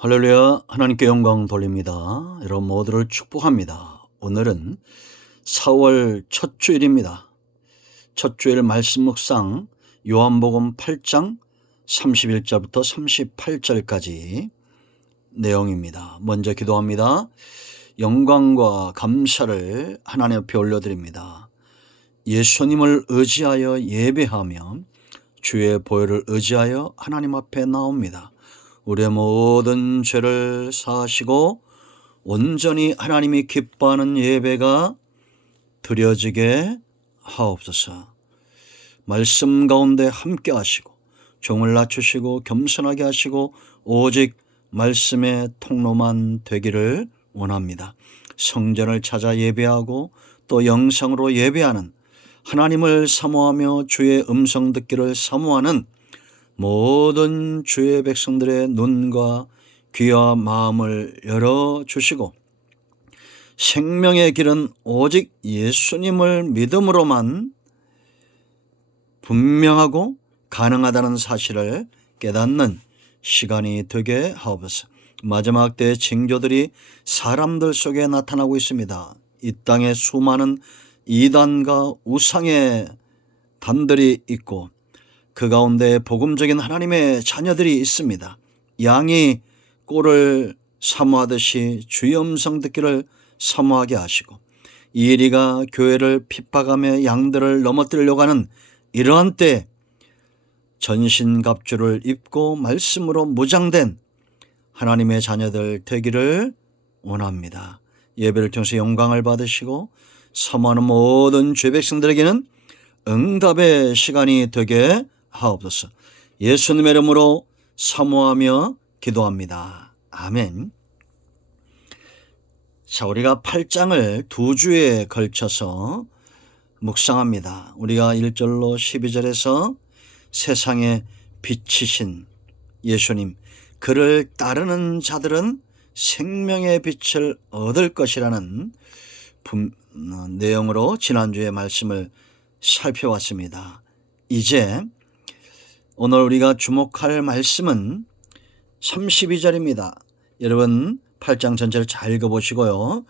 할렐루야. 하나님께 영광 돌립니다. 여러분 모두를 축복합니다. 오늘은 4월 첫 주일입니다. 첫 주일 말씀 묵상 요한복음 8장 31절부터 38절까지 내용입니다. 먼저 기도합니다. 영광과 감사를 하나님 앞에 올려드립니다. 예수님을 의지하여 예배하며 주의 보혈을 의지하여 하나님 앞에 나옵니다. 우리의 모든 죄를 사하시고 온전히 하나님이 기뻐하는 예배가 드려지게 하옵소서. 말씀 가운데 함께 하시고 종을 낮추시고 겸손하게 하시고 오직 말씀의 통로만 되기를 원합니다. 성전을 찾아 예배하고 또 영상으로 예배하는 하나님을 사모하며 주의 음성 듣기를 사모하는 모든 주의 백성들의 눈과 귀와 마음을 열어주시고 생명의 길은 오직 예수님을 믿음으로만 분명하고 가능하다는 사실을 깨닫는 시간이 되게 하옵소서. 마지막 때의 징조들이 사람들 속에 나타나고 있습니다. 이 땅에 수많은 이단과 우상의 단들이 있고 그 가운데 복음적인 하나님의 자녀들이 있습니다. 양이 꼴을 사모하듯이 주의 음성 듣기를 사모하게 하시고 이리가 교회를 핍박하며 양들을 넘어뜨리려고 하는 이러한 때 전신갑주를 입고 말씀으로 무장된 하나님의 자녀들 되기를 원합니다. 예배를 통해서 영광을 받으시고 사모하는 모든 죄 백성들에게는 응답의 시간이 되게 하옵소서. 예수님의 이름으로 사모하며 기도합니다. 아멘. 자, 우리가 8장을 두 주에 걸쳐서 묵상합니다. 우리가 1절로 12절에서 세상의 빛이신 예수님, 그를 따르는 자들은 생명의 빛을 얻을 것이라는 내용으로 지난주에 말씀을 살펴왔습니다. 이제 오늘 우리가 주목할 말씀은 32절입니다. 여러분 8장 전체를 잘 읽어보시고요.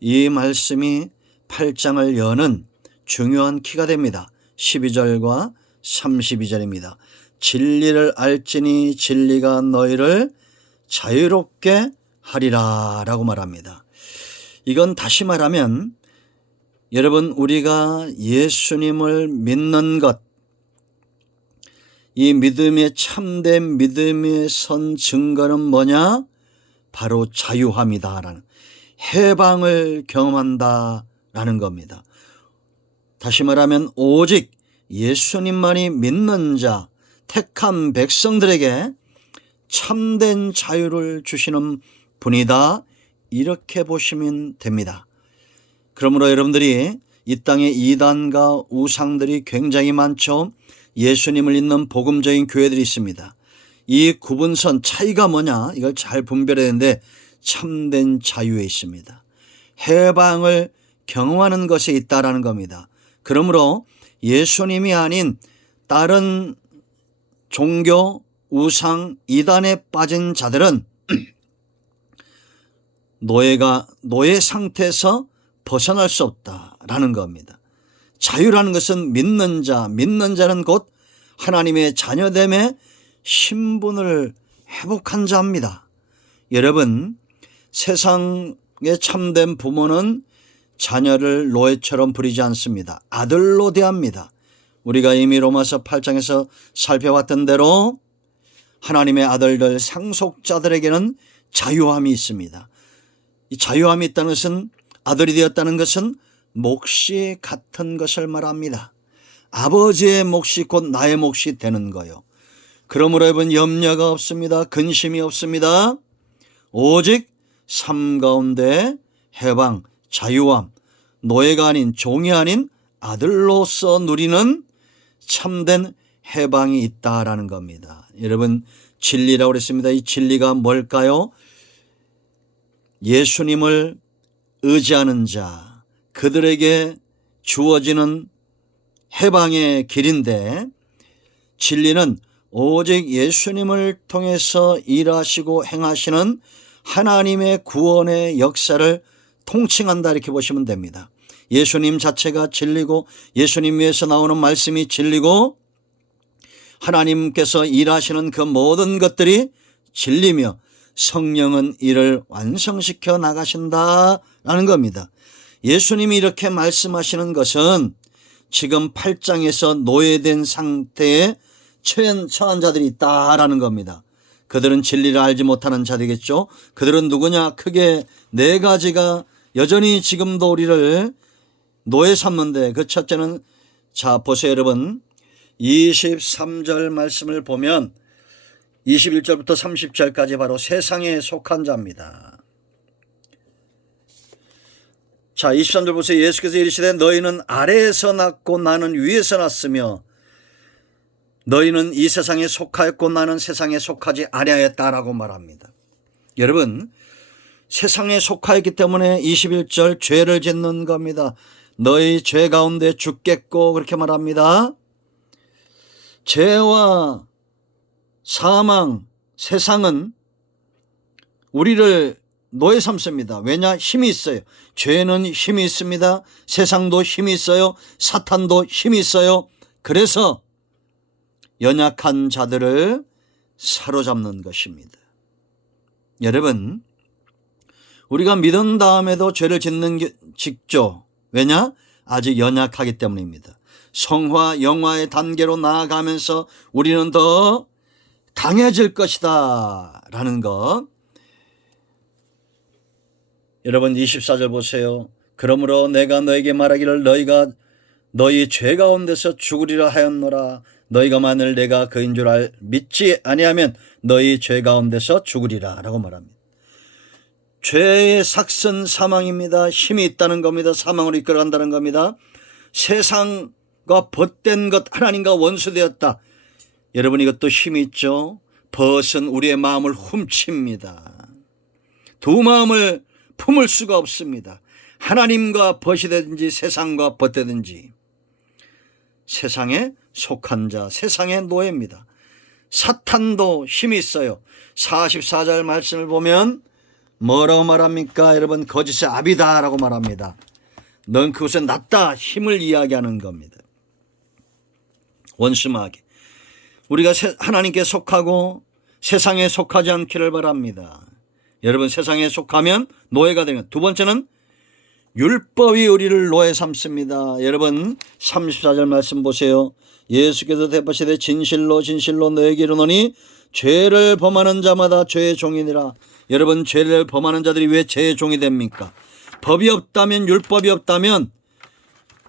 이 말씀이 8장을 여는 중요한 키가 됩니다. 12절과 32절입니다. 진리를 알지니 진리가 너희를 자유롭게 하리라 라고 말합니다. 이건 다시 말하면 여러분 우리가 예수님을 믿는 것, 이 믿음의 참된 믿음의 선 증거는 뭐냐? 바로 자유함이다라는, 해방을 경험한다라는 겁니다. 다시 말하면 오직 예수님만이 믿는 자, 택한 백성들에게 참된 자유를 주시는 분이다, 이렇게 보시면 됩니다. 그러므로 여러분들이 이 땅에 이단과 우상들이 굉장히 많죠. 예수님을 믿는 복음적인 교회들이 있습니다. 이 구분선 차이가 뭐냐? 이걸 잘 분별해야 되는데 참된 자유에 있습니다. 해방을 경험하는 것에 있다라는 겁니다. 그러므로 예수님이 아닌 다른 종교, 우상, 이단에 빠진 자들은 노예 상태에서 벗어날 수 없다라는 겁니다. 자유라는 것은 믿는 자는 곧 하나님의 자녀됨의 신분을 회복한 자입니다. 여러분, 세상의 참된 부모는 자녀를 노예처럼 부리지 않습니다. 아들로 대합니다. 우리가 이미 로마서 8장에서 살펴봤던 대로 하나님의 아들들 상속자들에게는 자유함이 있습니다. 이 자유함이 있다는 것은, 아들이 되었다는 것은 몫이 같은 것을 말합니다. 아버지의 몫이 곧 나의 몫이 되는 거요. 그러므로 여러분 염려가 없습니다. 근심이 없습니다. 오직 삶 가운데 해방, 자유함, 노예가 아닌, 종이 아닌 아들로서 누리는 참된 해방이 있다라는 겁니다. 여러분 진리라고 그랬습니다. 이 진리가 뭘까요? 예수님을 의지하는 자, 그들에게 주어지는 해방의 길인데, 진리는 오직 예수님을 통해서 일하시고 행하시는 하나님의 구원의 역사를 통칭한다, 이렇게 보시면 됩니다. 예수님 자체가 진리고 예수님 위에서 나오는 말씀이 진리고 하나님께서 일하시는 그 모든 것들이 진리며 성령은 이를 완성시켜 나가신다라는 겁니다. 예수님이 이렇게 말씀하시는 것은 지금 8장에서 노예된 상태에 처한 자들이 있다라는 겁니다. 그들은 진리를 알지 못하는 자들이겠죠. 그들은 누구냐? 크게 네 가지가 여전히 지금도 우리를 노예 삼는데, 그 첫째는, 자 보세요 여러분, 23절 말씀을 보면 21절부터 30절까지 바로 세상에 속한 자입니다. 자 23절 보세요. 예수께서 이르시되 너희는 아래에서 났고 나는 위에서 났으며 너희는 이 세상에 속하였고 나는 세상에 속하지 아니하였다라고 말합니다. 여러분, 세상에 속하였기 때문에 21절 죄를 짓는 겁니다. 너희 죄 가운데 죽겠고, 그렇게 말합니다. 죄와 사망, 세상은 우리를 노예 삼습니다. 왜냐? 힘이 있어요. 죄는 힘이 있습니다. 세상도 힘이 있어요. 사탄도 힘이 있어요. 그래서 연약한 자들을 사로잡는 것입니다. 여러분, 우리가 믿은 다음에도 죄를 짓죠. 왜냐? 아직 연약하기 때문입니다. 성화, 영화의 단계로 나아가면서 우리는 더 강해질 것이다 라는 것. 여러분 24절 보세요. 그러므로 내가 너에게 말하기를 너희가 너희 죄 가운데서 죽으리라 하였노라. 너희가 만일 내가 그인 줄 믿지 아니하면 너희 죄 가운데서 죽으리라 라고 말합니다. 죄의 삭선 사망입니다. 힘이 있다는 겁니다. 사망으로 이끌어간다는 겁니다. 세상과 벗된 것, 하나님과 원수되었다. 여러분, 이것도 힘이 있죠. 벗은 우리의 마음을 훔칩니다. 두 마음을 품을 수가 없습니다. 하나님과 벗이 되든지 세상과 벗되든지. 세상에 속한 자, 세상의 노예입니다. 사탄도 힘이 있어요. 44절 말씀을 보면 뭐라고 말합니까? 여러분, 거짓의 아비다라고 말합니다. 넌 그것에 낫다, 힘을 이야기하는 겁니다. 원수마귀. 우리가 하나님께 속하고 세상에 속하지 않기를 바랍니다. 여러분, 세상에 속하면 노예가 되는. 두 번째는 율법이 우리를 노예 삼습니다. 여러분 34절 말씀 보세요. 예수께서 대답하시되 진실로 진실로 너에게 이르노니 죄를 범하는 자마다 죄의 종이니라. 여러분, 죄를 범하는 자들이 왜 죄의 종이 됩니까? 법이 없다면, 율법이 없다면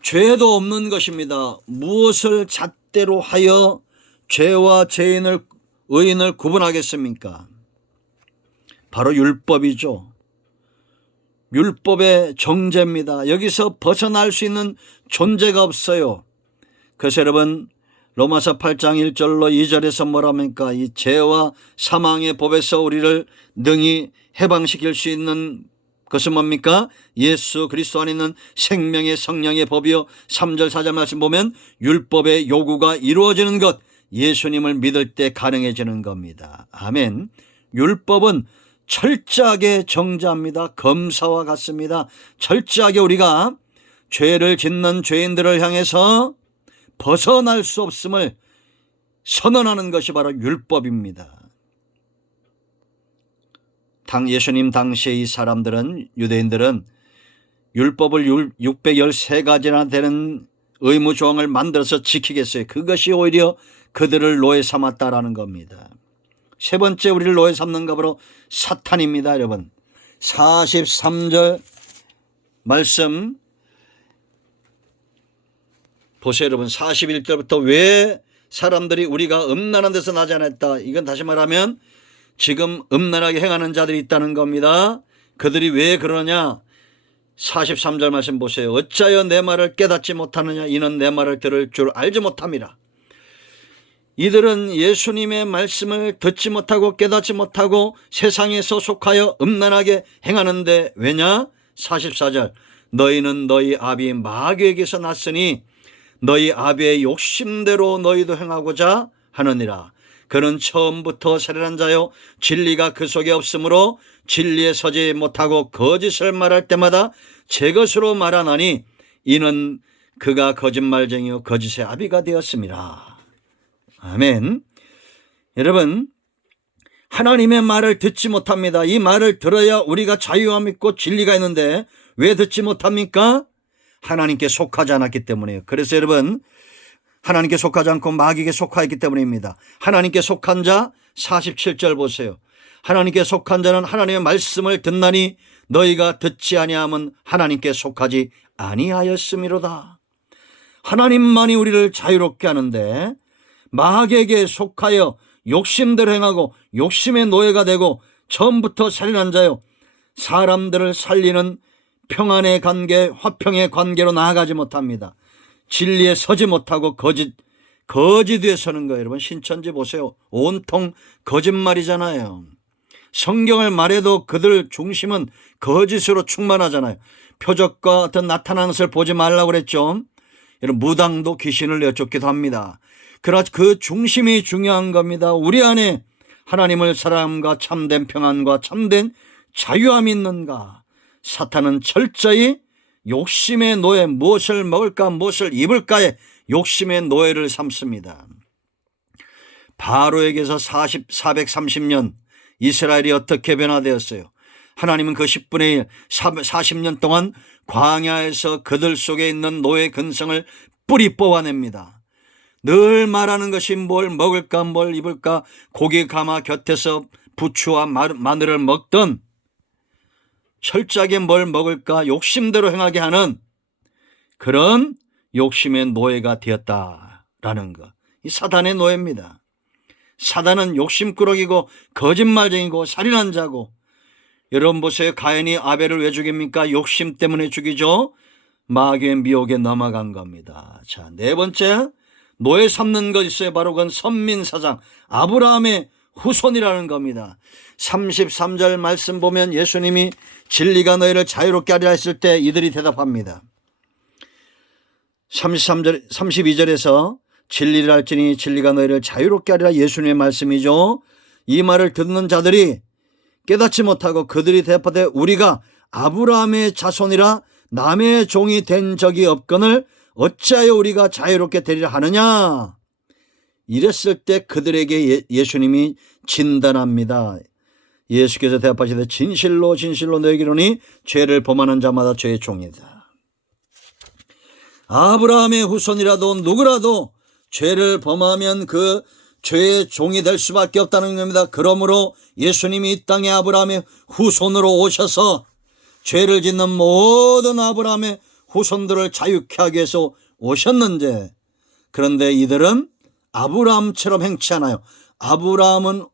죄도 없는 것입니다. 무엇을 잣대로 하여 죄와 죄인을, 의인을 구분하겠습니까? 바로 율법이죠. 율법의 정죄입니다. 여기서 벗어날 수 있는 존재가 없어요. 그래서 여러분, 로마서 8장 1절로 2절에서 뭐랍니까? 이 죄와 사망의 법에서 우리를 능히 해방시킬 수 있는 것은 뭡니까? 예수 그리스도 안에 있는 생명의 성령의 법이요. 3절 4절 말씀 보면 율법의 요구가 이루어지는 것, 예수님을 믿을 때 가능해지는 겁니다. 아멘. 율법은 철저하게 정죄합니다. 검사와 같습니다. 철저하게 우리가 죄를 짓는 죄인들을 향해서 벗어날 수 없음을 선언하는 것이 바로 율법입니다. 예수님 당시의 이 사람들은, 유대인들은 율법을 613가지나 되는 의무 조항을 만들어서 지키겠어요. 그것이 오히려 그들을 노예 삼았다라는 겁니다. 세 번째 우리를 노예 삼는 것으로 사탄입니다. 여러분 43절 말씀 보세요. 여러분 41절부터 왜 사람들이 우리가 음란한 데서 나지 않았다. 이건 다시 말하면 지금 음란하게 행하는 자들이 있다는 겁니다. 그들이 왜 그러냐. 43절 말씀 보세요. 어찌하여 내 말을 깨닫지 못하느냐. 이는 내 말을 들을 줄 알지 못함이라. 이들은 예수님의 말씀을 듣지 못하고 깨닫지 못하고 세상에서 속하여 음란하게 행하는데 왜냐? 44절 너희는 너희 아비 마귀에게서 났으니 너희 아비의 욕심대로 너희도 행하고자 하느니라. 그는 처음부터 살인한 자요 진리가 그 속에 없으므로 진리에 서지 못하고 거짓을 말할 때마다 제 것으로 말하나니 이는 그가 거짓말쟁이요 거짓의 아비가 되었습니다. 아멘. 여러분, 하나님의 말을 듣지 못합니다. 이 말을 들어야 우리가 자유함 있고 진리가 있는데 왜 듣지 못합니까? 하나님께 속하지 않았기 때문이에요. 그래서 여러분, 하나님께 속하지 않고 마귀에게 속하였기 때문입니다. 하나님께 속한 자 47절 보세요. 하나님께 속한 자는 하나님의 말씀을 듣나니 너희가 듣지 아니함은 하나님께 속하지 아니하였음이로다. 하나님만이 우리를 자유롭게 하는데 마귀에게 속하여 욕심대로 행하고 욕심의 노예가 되고 처음부터 살인한 자요 사람들을 살리는 평안의 관계, 화평의 관계로 나아가지 못합니다. 진리에 서지 못하고 거짓 위에 서는 거예요. 여러분, 신천지 보세요. 온통 거짓말이잖아요. 성경을 말해도 그들 중심은 거짓으로 충만하잖아요. 표적과 어떤 나타나는 것을 보지 말라고 그랬죠. 여러분, 무당도 귀신을 내쫓기도 합니다. 그러나 그 중심이 중요한 겁니다. 우리 안에 하나님을 사랑함과 참된 평안과 참된 자유함이 있는가? 사탄은 철저히 욕심의 노예, 무엇을 먹을까 무엇을 입을까에 욕심의 노예를 삼습니다. 바로에게서 430년 이스라엘이 어떻게 변화되었어요? 하나님은 그 10분의 1, 40년 동안 광야에서 그들 속에 있는 노예 근성을 뿌리 뽑아냅니다. 늘 말하는 것이 뭘 먹을까 뭘 입을까, 고기 가마 곁에서 부추와 마늘을 먹던 철저하게 뭘 먹을까 욕심대로 행하게 하는 그런 욕심의 노예가 되었다라는 것. 이 사단의 노예입니다. 사단은 욕심꾸러기고 거짓말쟁이고 살인한 자고. 여러분 보세요. 가인이 아벨을 왜 죽입니까? 욕심 때문에 죽이죠. 마귀의 미혹에 넘어간 겁니다. 자, 네 번째 노예 삼는 것 있어요. 바로 그건 선민사상 아브라함의 후손이라는 겁니다. 33절 말씀 보면 예수님이 진리가 너희를 자유롭게 하리라 했을 때 이들이 대답합니다. 32절에서 진리를 알지니 진리가 너희를 자유롭게 하리라 예수님의 말씀이죠. 이 말을 듣는 자들이 깨닫지 못하고 그들이 대답하되 우리가 아브라함의 자손이라 남의 종이 된 적이 없거늘 어찌하여 우리가 자유롭게 되리라 하느냐. 이랬을 때 그들에게 예수님이 진단합니다. 예수께서 대답하시되 진실로 진실로 너희에게 이르노니 죄를 범하는 자마다 죄의 종이다. 아브라함의 후손이라도 누구라도 죄를 범하면 그 죄의 종이 될 수밖에 없다는 겁니다. 그러므로 예수님이 이 땅에 아브라함의 후손으로 오셔서 죄를 짓는 모든 아브라함의 후손들을 자유케 하기 위해서 오셨는데, 그런데 이들은 아브라함처럼 행치 않아요. 아브라함은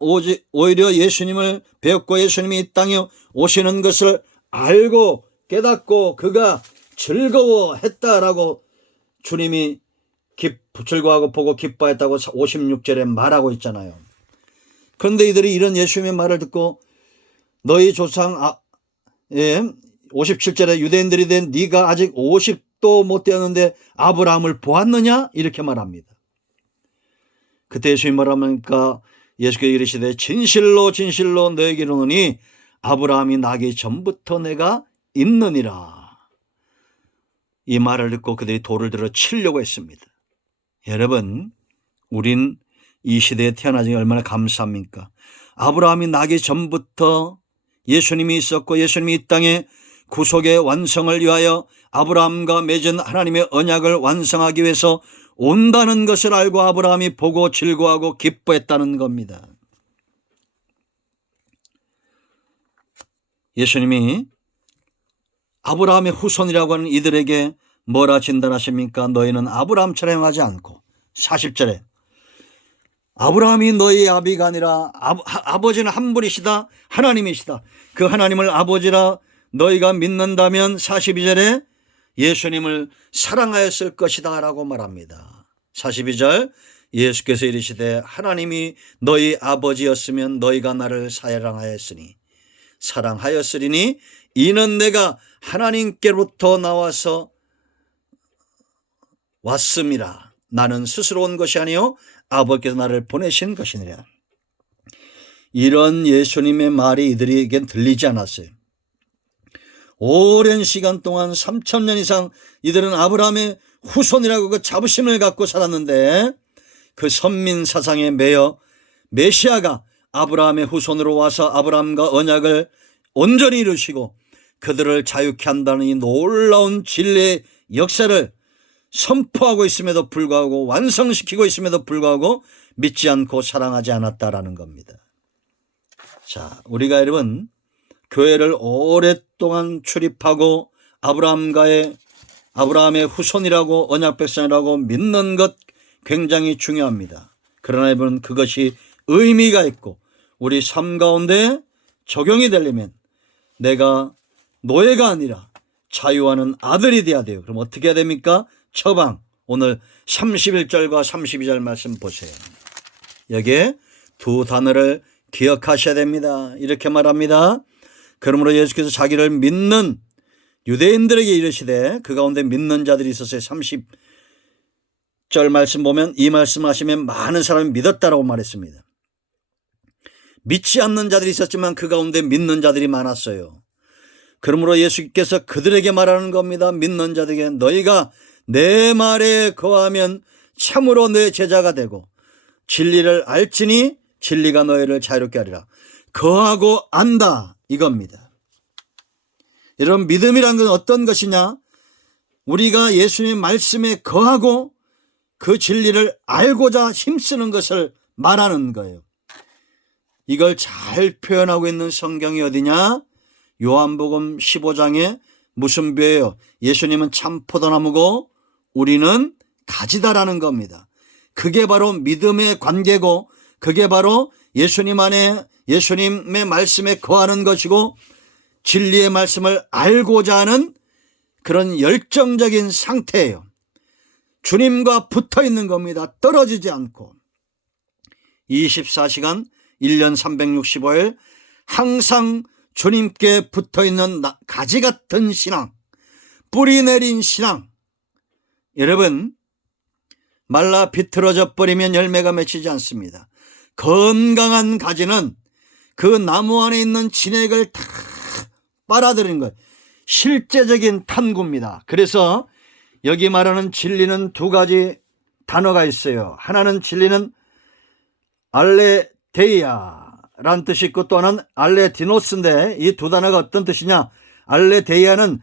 오히려 예수님을 배웠고 예수님이 이 땅에 오시는 것을 알고 깨닫고 그가 즐거워했다라고 주님이 즐거워하고 보고 기뻐했다고 56절에 말하고 있잖아요. 그런데 이들이 이런 예수님의 말을 듣고 너희 조상 57절에 유대인들이 된 네가 아직 50도 못 되었는데 아브라함을 보았느냐? 이렇게 말합니다. 그때 예수님이 말하니까 예수께서 이르시되 진실로 진실로 너에게 이르노니 아브라함이 나기 전부터 내가 있느니라. 이 말을 듣고 그들이 돌을 들어 치려고 했습니다. 여러분, 우린 이 시대에 태어나지 얼마나 감사합니까? 아브라함이 나기 전부터 예수님이 있었고 예수님이 이 땅에 구속의 완성을 위하여 아브라함과 맺은 하나님의 언약을 완성하기 위해서 온다는 것을 알고 아브라함이 보고 즐거워하고 기뻐했다는 겁니다. 예수님이 아브라함의 후손이라고 하는 이들에게 뭐라 진단하십니까? 너희는 아브라함처럼 행하지 않고 40절에 아브라함이 너희의 아비가 아니라 아버지는 한 분이시다. 하나님이시다. 그 하나님을 아버지라 너희가 믿는다면 42절에 예수님을 사랑하였을 것이다 라고 말합니다. 42절 예수께서 이르시되 하나님이 너희 아버지였으면 너희가 나를 사랑하였으리니 이는 내가 하나님께로부터 나와서 왔음이라. 나는 스스로 온 것이 아니요 아버지께서 나를 보내신 것이니라. 이런 예수님의 말이 이들에겐 들리지 않았어요. 오랜 시간 동안 3,000년 이상 이들은 아브라함의 후손이라고 그 자부심을 갖고 살았는데 그 선민 사상에 매여 메시아가 아브라함의 후손으로 와서 아브라함과 언약을 온전히 이루시고 그들을 자유케 한다는 이 놀라운 진리의 역사를 선포하고 있음에도 불구하고 완성시키고 있음에도 불구하고 믿지 않고 사랑하지 않았다라는 겁니다. 자, 우리가 여러분 교회를 오랫동안 출입하고 아브라함의 후손이라고 언약 백성이라고 믿는 것 굉장히 중요합니다. 그러나 여러분 그것이 의미가 있고 우리 삶 가운데 적용이 되려면 내가 노예가 아니라 자유하는 아들이 되어야 돼요. 그럼 어떻게 해야 됩니까? 처방 오늘 31절과 32절 말씀 보세요. 여기에 두 단어를 기억하셔야 됩니다. 이렇게 말합니다. 그러므로 예수께서 자기를 믿는 유대인들에게 이르시되 그 가운데 믿는 자들이 있었어요. 30절 말씀 보면 이 말씀하시면 많은 사람이 믿었다라고 말했습니다. 믿지 않는 자들이 있었지만 그 가운데 믿는 자들이 많았어요. 그러므로 예수께서 그들에게 말하는 겁니다. 믿는 자들에게 너희가 내 말에 거하면 참으로 내 제자가 되고 진리를 알지니 진리가 너희를 자유롭게 하리라. 거하고 안다 이겁니다. 여러분 믿음이란 건 어떤 것이냐? 우리가 예수님의 말씀에 거하고 그 진리를 알고자 힘쓰는 것을 말하는 거예요. 이걸 잘 표현하고 있는 성경이 어디냐? 요한복음 15장에 무슨 묘예요? 예수님은 참 포도나무고 우리는 가지다라는 겁니다. 그게 바로 믿음의 관계고 그게 바로 예수님 안에 예수님의 말씀에 거하는 것이고 진리의 말씀을 알고자 하는 그런 열정적인 상태예요. 주님과 붙어 있는 겁니다. 떨어지지 않고 24시간 1년 365일 항상 주님께 붙어 있는 가지 같은 신앙, 뿌리 내린 신앙. 여러분 말라 비틀어져 버리면 열매가 맺히지 않습니다. 건강한 가지는 그 나무 안에 있는 진액을 다 빨아들이는 거예요. 실제적인 탐구입니다. 그래서 여기 말하는 진리는 두 가지 단어가 있어요. 하나는 진리는 알레데이아라는 뜻이 있고 또 하나는 알레디노스인데 이 두 단어가 어떤 뜻이냐? 알레데이아는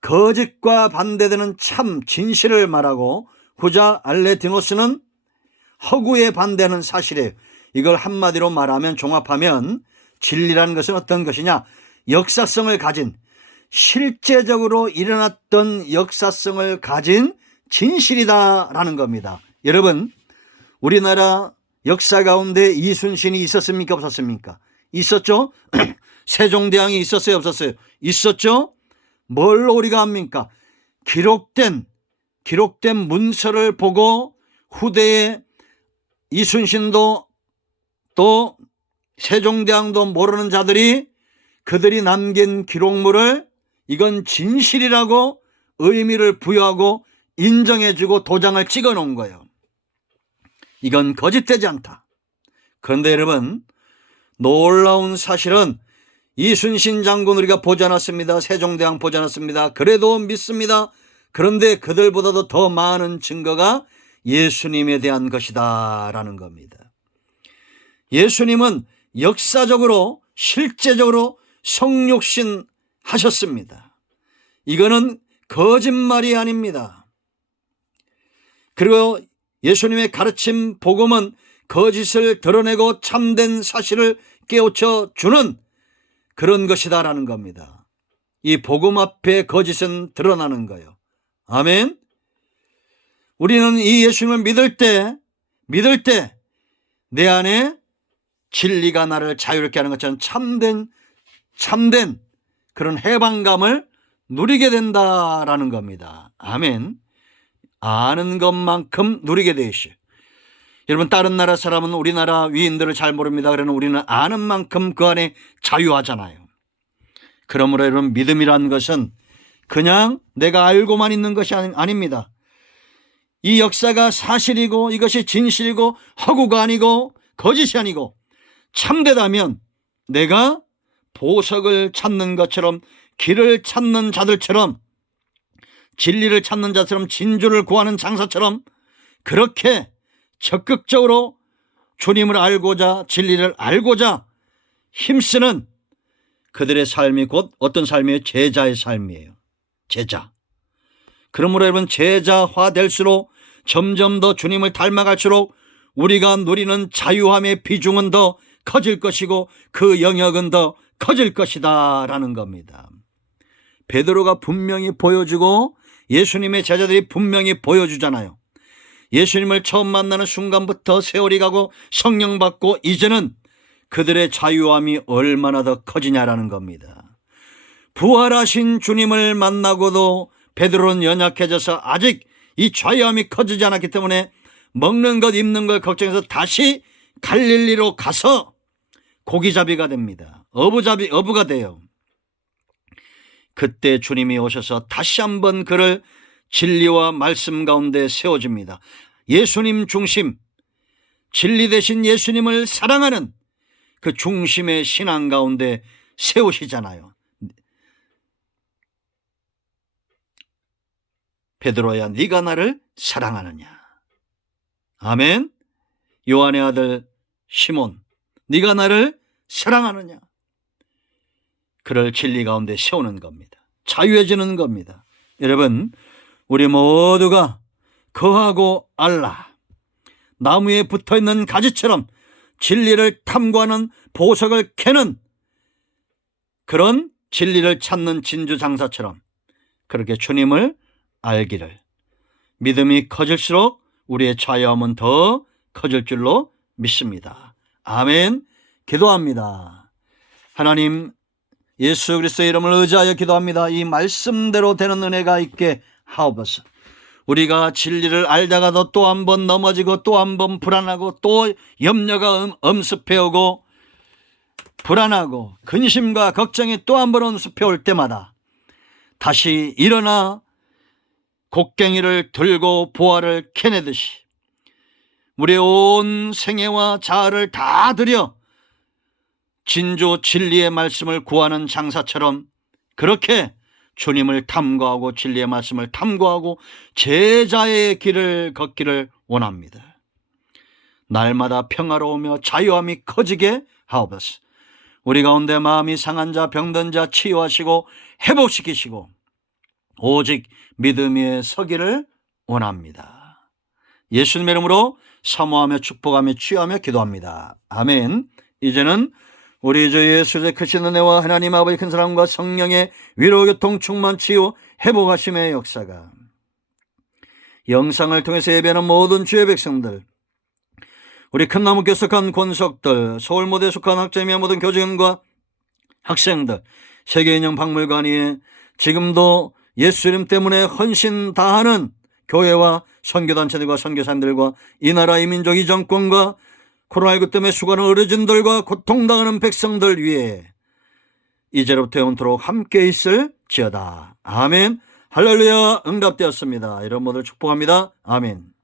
거짓과 반대되는 참 진실을 말하고 후자 알레디노스는 허구에 반대하는 사실이에요. 이걸 한마디로 말하면 종합하면 진리라는 것은 어떤 것이냐? 역사성을 가진 실제적으로 일어났던 역사성을 가진 진실이다라는 겁니다. 여러분 우리나라 역사 가운데 이순신이 있었습니까? 없었습니까? 있었죠? 세종대왕이 있었어요? 없었어요? 있었죠? 뭘 우리가 합니까? 기록된 문서를 보고 후대에 이순신도 또 세종대왕도 모르는 자들이 그들이 남긴 기록물을 이건 진실이라고 의미를 부여하고 인정해주고 도장을 찍어 놓은 거예요. 이건 거짓되지 않다. 그런데 여러분 놀라운 사실은 이순신 장군 우리가 보지 않았습니다. 세종대왕 보지 않았습니다. 그래도 믿습니다. 그런데 그들보다도 더 많은 증거가 예수님에 대한 것이다 라는 겁니다. 예수님은 역사적으로 실제적으로 성육신 하셨습니다. 이거는 거짓말이 아닙니다. 그리고 예수님의 가르침 복음은 거짓을 드러내고 참된 사실을 깨우쳐 주는 그런 것이다라는 겁니다. 이 복음 앞에 거짓은 드러나는 거예요. 아멘. 우리는 이 예수님을 믿을 때 내 안에 진리가 나를 자유롭게 하는 것처럼 참된 그런 해방감을 누리게 된다라는 겁니다. 아멘. 아는 것만큼 누리게 되시오. 여러분 다른 나라 사람은 우리나라 위인들을 잘 모릅니다. 그러나 우리는 아는 만큼 그 안에 자유하잖아요. 그러므로 여러분 믿음이라는 것은 그냥 내가 알고만 있는 것이 아닙니다. 이 역사가 사실이고 이것이 진실이고 허구가 아니고 거짓이 아니고 참되다면 내가 보석을 찾는 것처럼, 길을 찾는 자들처럼, 진리를 찾는 자처럼, 진주를 구하는 장사처럼 그렇게 적극적으로 주님을 알고자, 진리를 알고자 힘쓰는 그들의 삶이 곧 어떤 삶이에요? 제자의 삶이에요. 제자. 그러므로 여러분, 제자화 될수록 점점 더 주님을 닮아갈수록 우리가 누리는 자유함의 비중은 더 커질 것이고 그 영역은 더 커질 것이다 라는 겁니다. 베드로가 분명히 보여주고 예수님의 제자들이 분명히 보여주잖아요. 예수님을 처음 만나는 순간부터 세월이 가고 성령 받고 이제는 그들의 자유함이 얼마나 더 커지냐라는 겁니다. 부활하신 주님을 만나고도 베드로는 연약해져서 아직 이 자유함이 커지지 않았기 때문에 먹는 것 입는 걸 걱정해서 다시 갈릴리로 가서 고기잡이가 됩니다. 어부가 돼요. 그때 주님이 오셔서 다시 한번 그를 진리와 말씀 가운데 세워줍니다. 예수님 중심, 진리 대신 예수님을 사랑하는 그 중심의 신앙 가운데 세우시잖아요. 베드로야, 네가 나를 사랑하느냐? 아멘. 요한의 아들 시몬, 네가 나를 사랑하느냐? 그를 진리 가운데 세우는 겁니다. 자유해지는 겁니다. 여러분, 우리 모두가 거하고 알라, 나무에 붙어있는 가지처럼 진리를 탐구하는, 보석을 캐는 그런 진리를 찾는 진주장사처럼 그렇게 주님을 알기를, 믿음이 커질수록 우리의 자유함은 더 커질 줄로 믿습니다. 아멘. 기도합니다. 하나님, 예수 그리스도의 이름을 의지하여 기도합니다. 이 말씀대로 되는 은혜가 있게 하옵소서. 우리가 진리를 알다가도 또 한 번 넘어지고 또 한 번 불안하고 또 염려가 엄습해오고 불안하고 근심과 걱정이 또 한 번 엄습해올 때마다 다시 일어나 곡괭이를 들고 보화를 캐내듯이 우리의 온 생애와 자아를 다 들여 진주 진리의 말씀을 구하는 장사처럼 그렇게 주님을 탐구하고 진리의 말씀을 탐구하고 제자의 길을 걷기를 원합니다. 날마다 평화로우며 자유함이 커지게 하옵소서. 우리 가운데 마음이 상한 자, 병든 자 치유하시고 회복시키시고 오직 믿음 위에 서기를 원합니다. 예수님의 이름으로 사모하며 축복하며 치유하며 기도합니다. 아멘. 이제는 우리 주 예수의 크신 은혜와 하나님 아버지 큰 사랑과 성령의 위로 교통 충만 치유 회복하심의 역사가 영상을 통해서 예배하는 모든 주의 백성들, 우리 큰나무교에 속한 권속들, 서울모대에 속한 학자이며 모든 교직원과 학생들, 세계인형 박물관이 지금도 예수 이름 때문에 헌신 다하는 교회와 선교단체들과 선교사님들과 이 나라 이 민족 이 정권과 코로나19 때문에 수고하는 어르신들과 고통당하는 백성들 위해 이제로부터 영원토록 함께 있을지어다. 아멘. 할렐루야. 응답되었습니다. 이런 모두를 축복합니다. 아멘.